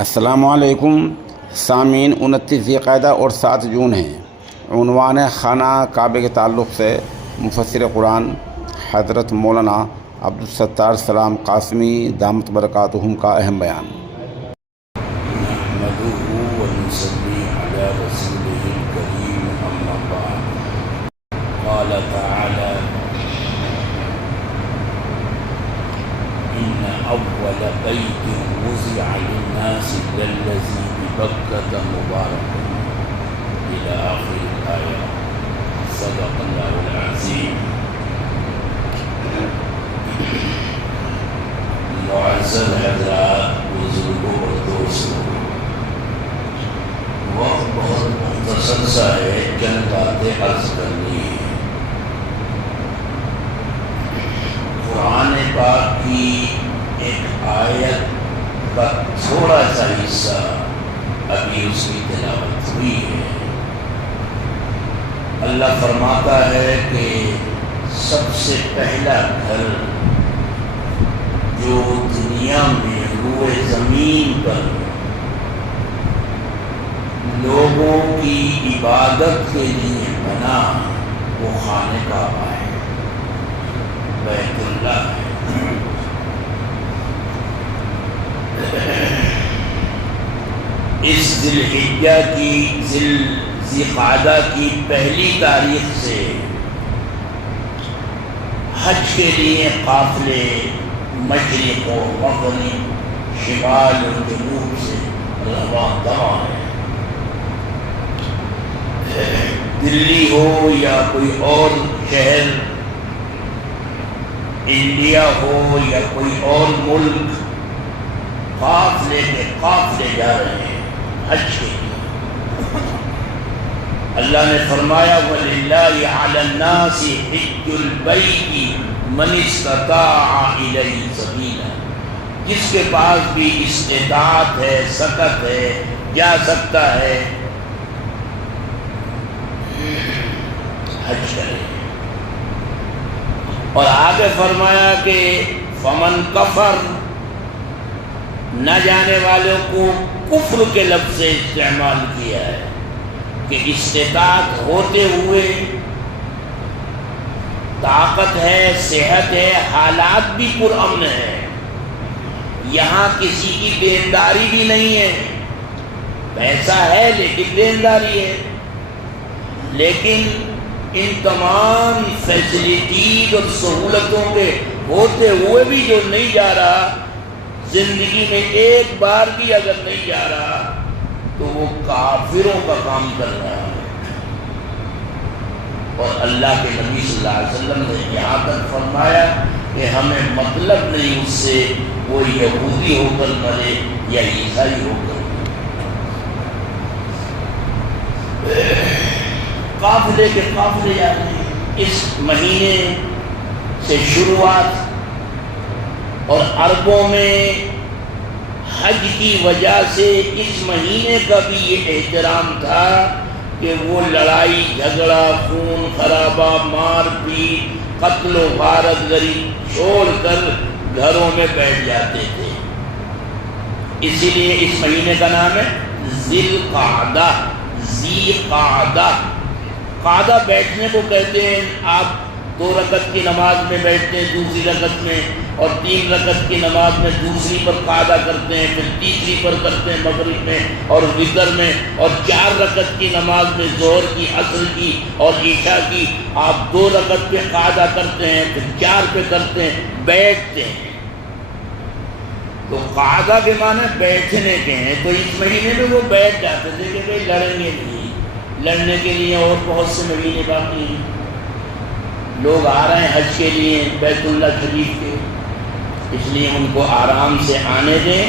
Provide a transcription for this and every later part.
السلام علیکم سامعین، 29 ذی القعدہ اور 7 جون ہے۔ عنوان خانہ کعبہ کے تعلق سے مفسر قرآن حضرت مولانا عبدالستار سلام قاسمی دامت برکاتہم کا اہم بیان۔ نحمده ونصلي على رسوله الكريم أما بعد قال تعالى إن أول بيت وضع للناس للذي ببكة مباركا إلى آخر الآية صدق الله العظيم۔ معزز حضرات، بزرگوں اور دوستوں، وقت بہت مختصر سا ہے، چند باتیں عرض کرنی ہے۔ قرآن پاک کی ایک آیت کا تھوڑا سا حصہ ابھی اس کی تلاوت ہوئی ہے۔ اللہ فرماتا ہے کہ سب سے پہلا گھر جو دنیا میں روئے زمین پر لوگوں کی عبادت کے لیے بنا، وہ خانہ کعبہ ہے، بیت اللہ ہے۔ اس ذی الحجہ کی ذی القعدہ کی پہلی تاریخ سے حج کے لیے قافلے مشرق و مغرب، شمال و جنوب سے رواں دواں ہے۔ دلی ہو یا کوئی اور شہر، انڈیا ہو یا کوئی اور ملک، قافلے کے قافلے جا رہے ہیں حج کے لیے۔ اللہ نے فرمایا وَلِلَّهِ عَلَى النَّاسِ حِجُّ الْبَيْتِ مَنِ اسْتَطَاعَ إِلَيْهِ سَبِيلًا، جس کے پاس بھی استطاعت ہے، سکت ہے، جا سکتا ہے، حج کرے۔ اور آگے فرمایا کہ فمن کفر، نہ جانے والوں کو کفر کے لفظ سے استعمال کیا ہے کہ استطاعت ہوتے ہوئے، طاقت ہے، صحت ہے، حالات بھی پرامن ہے، یہاں کسی کی دینداری بھی نہیں ہے، پیسہ ہے لیکن دینداری ہے، لیکن ان تمام فیسلٹیز اور سہولتوں کے ہوتے ہوئے بھی جو نہیں جا رہا، زندگی میں ایک بار بھی اگر نہیں جا رہا، تو وہ کافروں کا کام کر رہا ہے۔ اور اللہ کے نبی صلی اللہ علیہ وسلم نے یہاں تک فرمایا کہ ہمیں مطلب نہیں اس سے وہ یہودی ہو کر مرے یا عیسائی ہو کر مرے۔ قافلے کے قافلے جاتے ہیں۔ اس مہینے سے شروعات، اور عربوں میں حج کی وجہ سے اس مہینے کا بھی یہ احترام تھا کہ وہ لڑائی جھگڑا، خون خرابہ، مار پیٹ، قتل و غارت گری چھوڑ کر گھروں میں بیٹھ جاتے تھے۔ اسی لیے اس مہینے کا نام ہے ذی القعدہ، ذی قعدہ۔ قعدہ بیٹھنے کو کہتے ہیں۔ آپ 2 رکعت کی نماز میں بیٹھتے ہیں، دوسری رکعت میں، اور 3 رکعت کی نماز میں دوسری پر قعدہ کرتے ہیں، پھر تیسری پر کرتے ہیں مغرب میں اور وتر میں، اور 4 رکعت کی نماز میں ظہر کی، عصر کی اور عشاء کی آپ 2 رکعت پہ قعدہ کرتے ہیں، پھر 4 پہ کرتے ہیں، بیٹھتے ہیں۔ تو قعدہ کے معنی بیٹھنے کے ہیں۔ تو اس مہینے میں وہ بیٹھ جاتے تھے کہ بھئی لڑیں گے نہیں، لڑنے کے لیے اور بہت سے مہینے باقی ہیں۔ لوگ آ رہے ہیں حج کے لیے بیت اللہ شریف کے، اس لیے ان کو آرام سے آنے دیں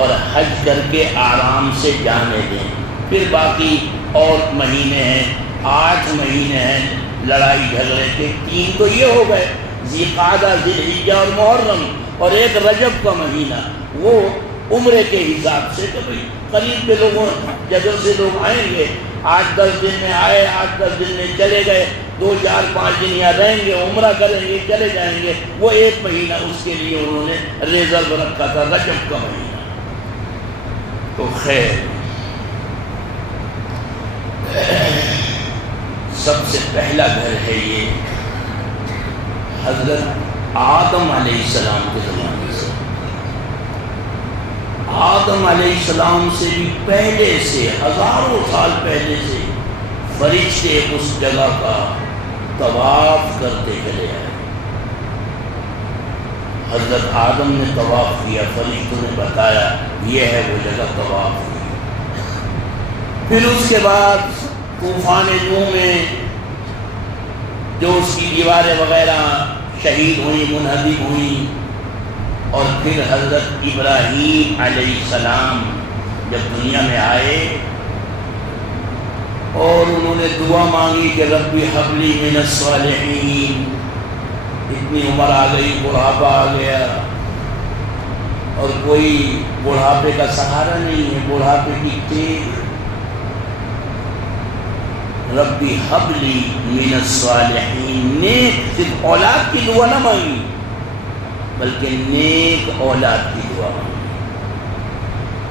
اور حج کر کے آرام سے جانے دیں۔ پھر باقی اور مہینے ہیں، 8 مہینے ہیں لڑائی جھگڑے کے۔ 3 تو یہ ہو گئے، ذی القعدہ، ذی الحجہ اور محرم، اور ایک رجب کا مہینہ، وہ عمرے کے حساب سے کہ بھئی قریب کے لوگوں جگہ سے لوگ آئیں گے، 8-10 دن میں آئے، 8-10 دن میں چلے گئے، 2-4-5 دن یہاں رہیں گے، عمرہ کریں گے، چلے جائیں گے۔ وہ 1 مہینہ اس کے لیے انہوں نے ریزرو رکھا تھا، رجب کا مہینہ۔ تو خیر، سب سے پہلا گھر ہے یہ حضرت آدم علیہ السلام کے زمانے سے۔ آدم علیہ السلام سے بھی پہلے سے، ہزاروں سال پہلے سے فرشتے اس جگہ کا طواف کرتے چلے آئے۔ حضرت آدم نے طواف کیا، فرشتوں نے بتایا یہ ہے وہ جگہ، طواف کی۔ پھر اس کے بعد طوفان نوح میں جو اس کی دیواریں وغیرہ شہید ہوئیں، منہدم ہوئیں، اور پھر حضرت ابراہیم علیہ السلام جب دنیا میں آئے اور انہوں نے دعا مانگی کہ رب ہب لی من الصالحین، اتنی عمر آ گئی، بڑھاپا آ گیا اور کوئی بڑھاپے کا سہارا نہیں ہے، بڑھاپے کی تیز، رب ہب لی من الصالحین، نیک، صرف اولاد کی دعا نہ مانگی بلکہ نیک اولاد کی دعا مانگی۔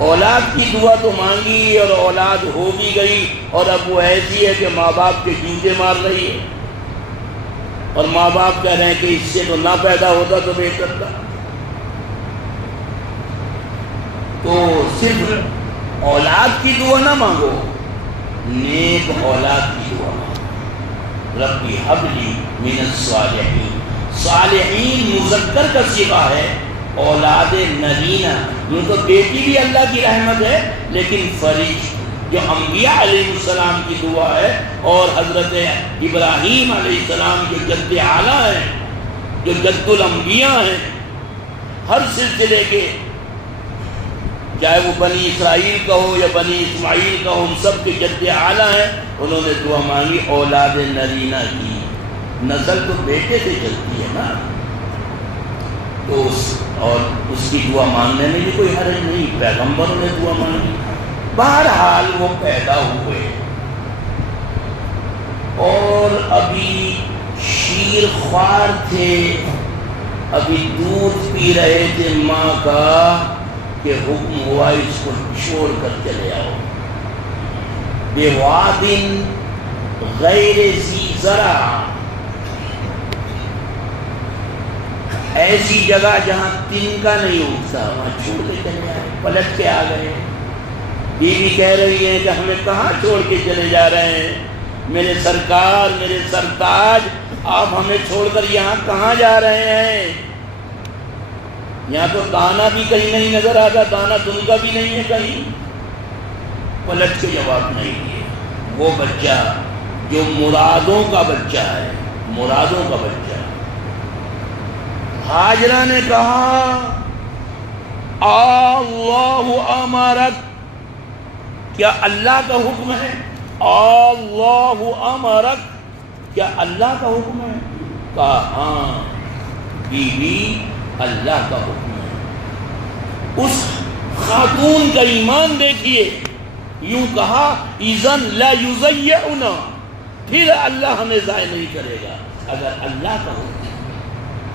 اولاد کی دعا تو مانگی اور اولاد ہو بھی گئی، اور اب وہ ایسی ہے کہ ماں باپ کے جوتے مار رہی ہے، اور ماں باپ کہہ رہے ہیں کہ اس سے تو نہ پیدا ہوتا تو بہتر تھا۔ تو صرف اولاد کی دعا نہ مانگو، نیک اولاد کی دعا مانگو۔ رب ہب لی من الصالحین، صالحین مذکر کا صیغہ ہے، اولاد نرینہ، ان کو بیٹی بھی اللہ کی رحمت ہے، لیکن فرشتے جو انبیاء علیہ السلام کی دعا ہے، اور حضرت ابراہیم علیہ السلام جو جد اعلیٰ ہیں، جو جد الانبیاء ہیں، ہر سلسلے کے، چاہے وہ بنی اسرائیل کا ہو یا بنی اسماعیل کا ہو، ان سب کے جد اعلیٰ ہیں، انہوں نے دعا مانگی اولاد نرینہ کی۔ نسل تو بیٹے سے چلتی ہے نا، تو اور اس کی دعا مانگنے میں بھی کوئی حرج نہیں، پیغمبروں نے دعا مانگی۔ بہرحال وہ پیدا ہوئے اور ابھی شیر خوار تھے، ابھی دودھ پی رہے تھے ماں کا، کہ حکم ہوا اس کو چھوڑ کر چلے آؤ، بواد غیر ذی زرع، ایسی جگہ جہاں تنکا نہیں اگتا، وہاں چھوڑ کے چلے آئے، پلٹ کے آ گئے۔ بیوی کہہ رہی ہے کہ ہمیں کہاں چھوڑ کے چلے جا رہے ہیں، میرے سرکار، میرے سرتاج، آپ ہمیں چھوڑ کر یہاں کہاں جا رہے ہیں؟ یہاں تو دانا بھی کہیں نہیں نظر آتا، دانا تنکا بھی نہیں ہے کہیں۔ پلٹ کے جواب نہیں دیے۔ وہ بچہ جو مرادوں کا بچہ ہے، مرادوں کا بچہ، ہاجرہ نے کہا اللہ امرک، کیا اللہ کا حکم ہے؟ اللہ امرک، کیا اللہ کا حکم ہے؟ کہا ہاں بیوی، اللہ کا حکم ہے۔ اس خاتون کا ایمان دیکھیے، یوں کہا اذن لا یضیعنا، پھر اللہ ہمیں ضائع نہیں کرے گا، اگر اللہ کا حکم ہے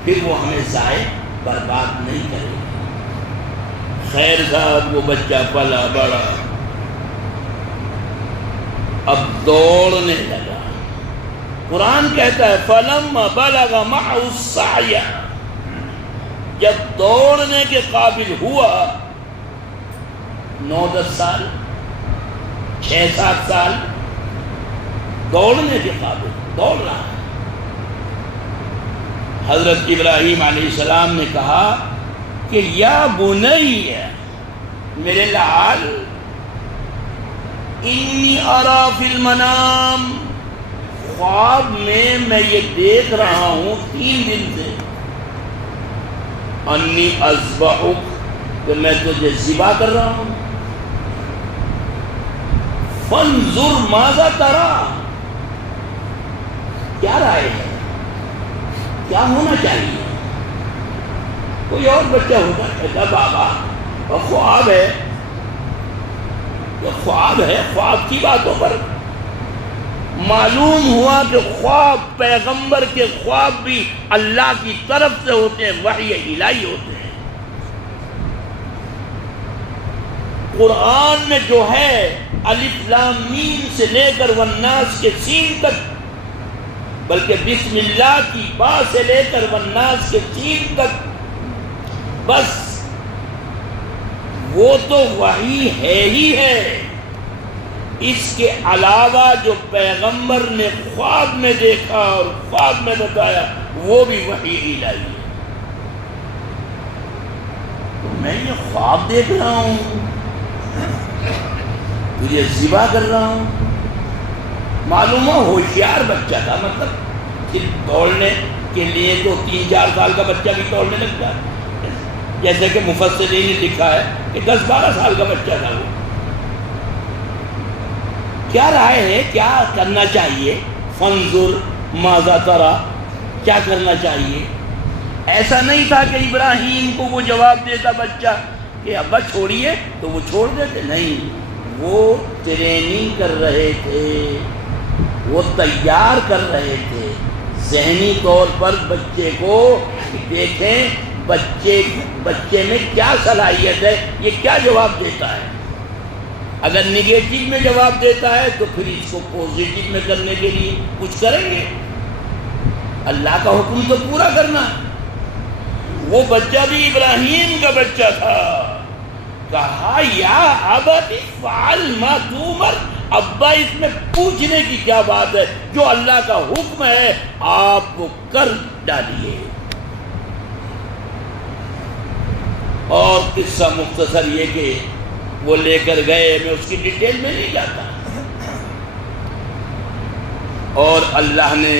پھر وہ ہمیں ضائع برباد نہیں کرے گا۔ خیر صاحب وہ بچہ پلا بڑا، اب دوڑنے لگا۔ قرآن کہتا ہے فَلَمَّا بَلَغَ مَعَهُ السَّعْيَ، جب دوڑنے کے قابل ہوا، 9-10 سال، 6-7 سال، دوڑنے کے قابل، دوڑ رہا ہے۔ حضرت ابراہیم علیہ السلام نے کہا کہ یا بنی، میرے لال، انی ارا فی المنام، خواب میں یہ دیکھ رہا ہوں 3 دن سے، انی اذبحک، کہ میں تجھے ذبح کر رہا ہوں، فانظر ماذا تری، کیا رائے ہے، کیا ہونا چاہیے؟ کوئی اور بچہ ہوگا کہتا بابا وہ خواب ہے، یہ خواب ہے، خواب کی باتوں پر معلوم ہوا کہ خواب، پیغمبر کے خواب بھی اللہ کی طرف سے ہوتے ہیں، وحی الہی ہوتے ہیں۔ قرآن میں جو ہے الف لام میم سے لے کر والناس کے سین تک، بلکہ بسم اللہ کی با سے لے کر والناس کے سین تک، بس وہ تو وحی ہے ہی ہے۔ اس کے علاوہ جو پیغمبر نے خواب میں دیکھا اور خواب میں بتایا وہ بھی وحی الہی ہے۔ تو میں یہ خواب دیکھ رہا ہوں، تجھے ذبح کر رہا ہوں، معلوم ہو ہوشیار بچہ تھا، مطلب صرف دوڑنے کے لیے تو 3-4 سال کا بچہ بھی دوڑنے لگتا ہے، جیسے کہ مفسرین نے لکھا ہے کہ 10-12 سال کا بچہ تھا وہ۔ کیا رائے ہے، کیا کرنا چاہیے؟ فانظر ماذا تری، کیا کرنا چاہیے؟ ایسا نہیں تھا کہ ابراہیم کو وہ جواب دیتا بچہ کہ ابا چھوڑیے تو وہ چھوڑ دیتے، نہیں، وہ ٹریننگ کر رہے تھے، وہ تیار کر رہے تھے ذہنی طور پر بچے کو، دیکھیں بچے میں کیا صلاحیت ہے، یہ کیا جواب دیتا ہے۔ اگر نگیٹو میں جواب دیتا ہے تو پھر اس کو پوزیٹو میں کرنے کے لیے کچھ کریں گے، اللہ کا حکم تو پورا کرنا ہے۔ وہ بچہ بھی ابراہیم کا بچہ تھا، کہا یا ابت فعل ما تؤمر، ابا اس میں پوچھنے کی کیا بات ہے، جو اللہ کا حکم ہے آپ وہ کر ڈالیے۔ اور قصہ مختصر یہ کہ وہ لے کر گئے، میں اس کی ڈیٹیل میں نہیں جاتا، اور اللہ نے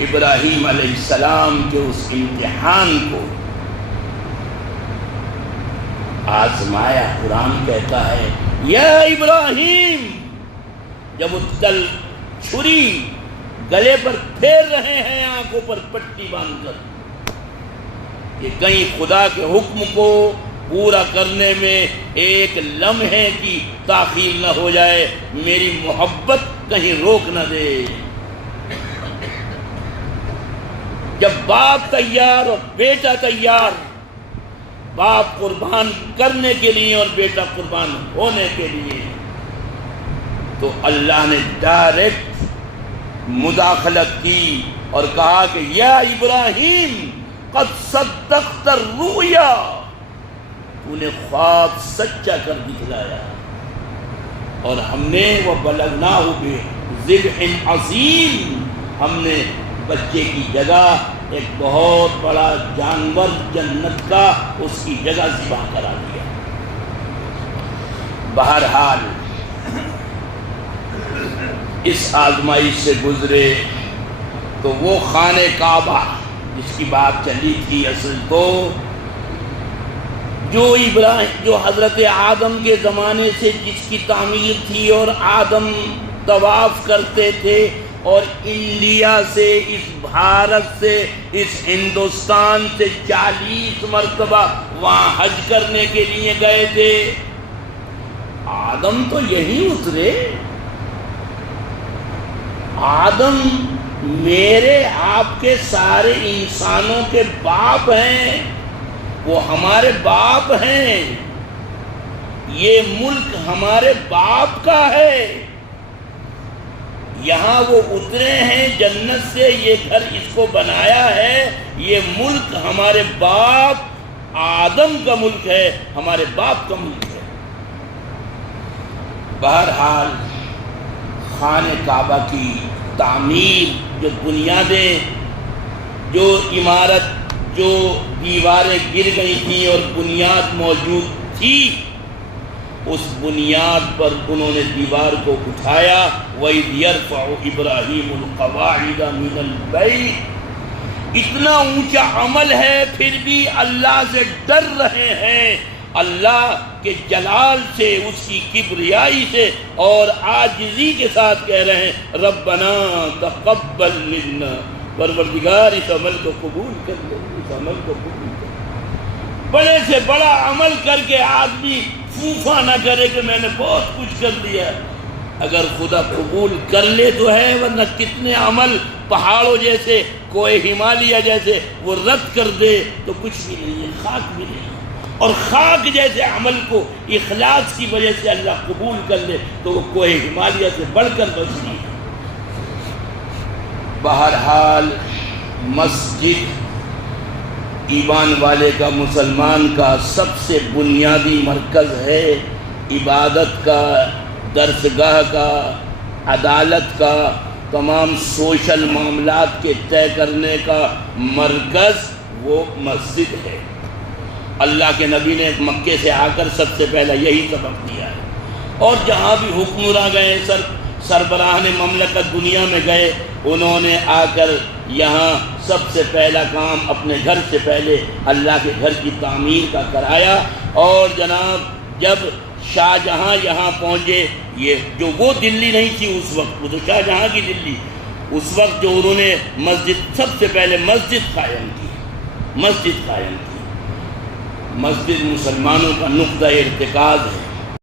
ابراہیم علیہ السلام کے اس امتحان کو آزمایا۔ قرآن کہتا ہے یا ابراہیم، جب وہ چھری گلے پر پھیر رہے ہیں، آنکھوں پر پٹی باندھ کر، کہ کہیں خدا کے حکم کو پورا کرنے میں ایک لمحے کی تاخیر نہ ہو جائے، میری محبت کہیں روک نہ دے۔ جب باپ تیار اور بیٹا تیار، باپ قربان کرنے کے لیے اور بیٹا قربان ہونے کے لیے، تو اللہ نے ڈائریکٹ مداخلت کی اور کہا کہ یا ابراہیم قد صدقت الرؤیا، تو نے خواب سچا کر دکھلایا، اور ہم نے وَبَلَغْنَاهُ بِذِبْحٍ عَظِيمٍ، ہم نے بچے کی جگہ ایک بہت بڑا جانور جنت کا اس کی جگہ ذبح کرا دیا۔ بہرحال اس آزمائش سے گزرے تو وہ خانہ کعبہ جس کی بات چلی تھی، اصل تو جو حضرت آدم کے زمانے سے جس کی تعمیر تھی، اور آدم طواف کرتے تھے، اور انڈیا سے، اس بھارت سے، اس ہندوستان سے 40 مرتبہ وہاں حج کرنے کے لیے گئے تھے۔ آدم تو یہی اترے، آدم میرے آپ کے سارے انسانوں کے باپ ہیں، وہ ہمارے باپ ہیں، یہ ملک ہمارے باپ کا ہے، یہاں وہ اترے ہیں جنت سے، یہ گھر اس کو بنایا ہے، یہ ملک ہمارے باپ آدم کا ملک ہے، ہمارے باپ کا ملک ہے۔ بہرحال خانہ کعبہ کی تعمیر، جو بنیادیں، جو عمارت، جو دیواریں گر گئی تھیں اور بنیاد موجود تھی، اس بنیاد پر انہوں نے دیوار کو اٹھایا۔ وَإِذْ يَرْفَعُ إِبْرَاهِيمُ الْقَوَاعِدَ مِنَ الْبَيْتِ، اتنا اونچا عمل ہے، پھر بھی اللہ سے ڈر رہے ہیں، اللہ کے جلال سے، اس کی کبریائی سے، اور عاجزی کے ساتھ کہہ رہے ہیں ربنا تقبل منا، پروردگار اس عمل کو قبول کر لے، اس عمل کو قبول کر لے۔ بڑے سے بڑا عمل کر کے آدمی پھوفا نہ کرے کہ میں نے بہت کچھ کر دیا، اگر خدا قبول کر لے تو ہے، ورنہ کتنے عمل پہاڑوں جیسے، کوہ ہمالیہ جیسے وہ رد کر دے تو کچھ بھی نہیں ہے، خاک بھی نہیں ہے۔ اور خاک جیسے عمل کو اخلاص کی وجہ سے اللہ قبول کر لے تو وہ کوہ ہمالیہ سے بڑھ کر بچتی ہے۔ بہرحال مسجد ایمان والے کا، مسلمان کا سب سے بنیادی مرکز ہے، عبادت کا، درسگاہ کا، عدالت کا، تمام سوشل معاملات کے طے کرنے کا مرکز وہ مسجد ہے۔ اللہ کے نبی نے مکے سے آ کر سب سے پہلا یہی سبق دیا ہے، اور جہاں بھی حکمراں گئے، سربراہان مملکت دنیا میں گئے، انہوں نے آ کر یہاں سب سے پہلا کام اپنے گھر سے پہلے اللہ کے گھر کی تعمیر کا کرایا۔ اور جناب جب شاہ جہاں یہاں پہنچے، یہ جو وہ دلی نہیں تھی اس وقت، وہ تو شاہ جہاں کی دلی، اس وقت جو انہوں نے مسجد سب سے پہلے مسجد قائم کی، مسجد قائم کی۔ مسجد مسلمانوں کا نقطہ ارتکاز ہے۔